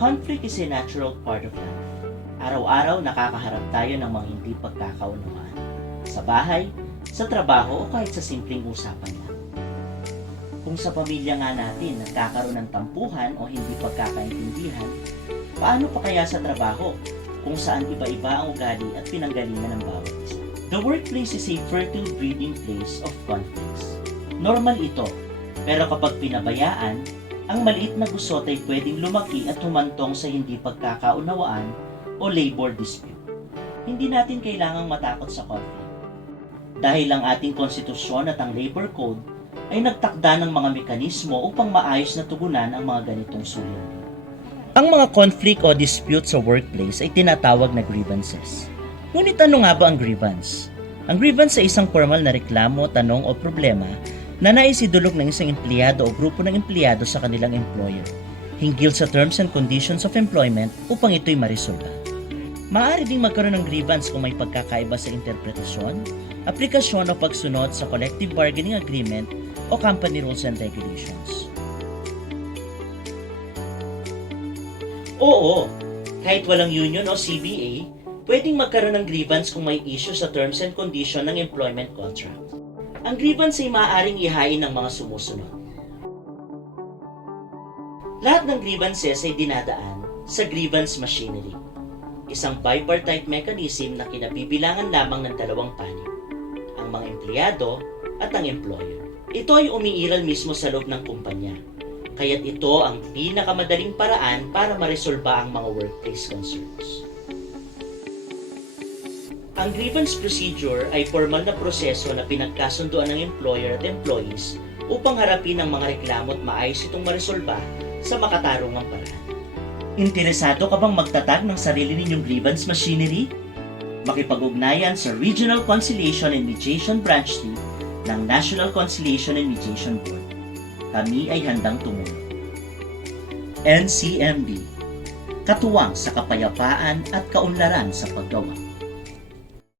Conflict is a natural part of life. Araw-araw nakakaharap tayo ng mga hindi pagkakaunawaan. Sa bahay, sa trabaho o kahit sa simpleng usapan lang. Kung sa pamilya nga natin nagkakaroon ng tampuhan o hindi pagkakaintindihan, paano pa kaya sa trabaho kung saan iba-iba ang ugali at pinanggalingan ng bawat isa? The workplace is a fertile breeding place of conflicts. Normal ito, pero kapag pinabayaan, ang maliit na gusot ay pwedeng lumaki at humantong sa hindi pagkakaunawaan o labor dispute. Hindi natin kailangang matakot sa conflict. Dahil ang ating konstitusyon at ang labor code ay nagtakda ng mga mekanismo upang maayos na tugunan ang mga ganitong suliranin. Ang mga conflict o dispute sa workplace ay tinatawag na grievances. Ngunit ano nga ba ang grievance? Ang grievance ay isang formal na reklamo, tanong o problema na naisidulog ng isang empleyado o grupo ng empleyado sa kanilang employer, hinggil sa terms and conditions of employment upang ito'y marisolba. Maaari ding magkaroon ng grievance kung may pagkakaiba sa interpretasyon, aplikasyon o pagsunod sa collective bargaining agreement o company rules and regulations. Oo, kahit walang union o CBA, pwedeng magkaroon ng grievance kung may issue sa terms and condition ng employment contract. Ang grievance ay maaaring ihain ng mga sumusunod. Lahat ng grievances ay dinadaan sa grievance machinery, isang bipartite mechanism na kinabibilangan lamang ng dalawang panig, ang mga empleyado at ang employer. Ito ay umiiral mismo sa loob ng kumpanya, kaya't ito ang pinakamadaling paraan para maresolba ang mga workplace concerns. Ang grievance procedure ay formal na proseso na pinagkasunduan ng employer at employees upang harapin ang mga reklamo at maayos itong maresolba sa makatarungang paraan. Interesado ka bang magtatag ng sarili ninyong grievance machinery? Makipag-ugnayan sa Regional Conciliation and Mediation Branch Team ng National Conciliation and Mediation Board. Kami ay handang tumulong. NCMB, katuwang sa kapayapaan at kaunlaran sa paggawa.